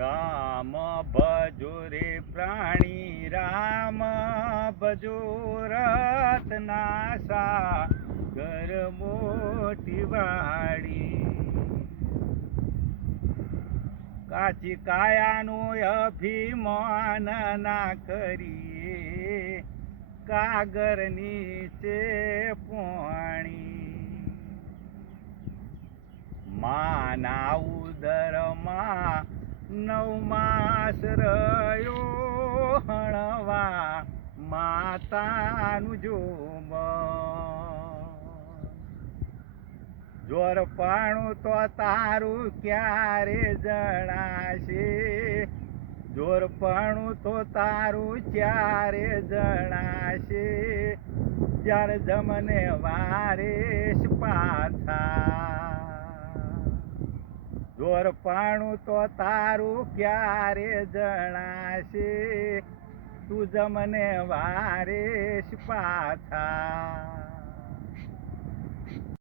રામ ભજો રે પ્રાણી રામ ભજો રત્નાસા ઘર મોટી વાડી કાચી કાયાનું અભિમાન ના કરીએ કાગર નીચે પાણી માના ઉદરમાં 9 માસ રહ્યો હણવા માતાનું જોમ જોરપાણું તો તારું ક્યારે જણાશે જોરપાણું તો તારું ક્યારે જણાશે જ્યારે જમને વારેશ પાછા જોરપાણું તો તારું ક્યારે જણાશે તું જમને વારેશ પાછા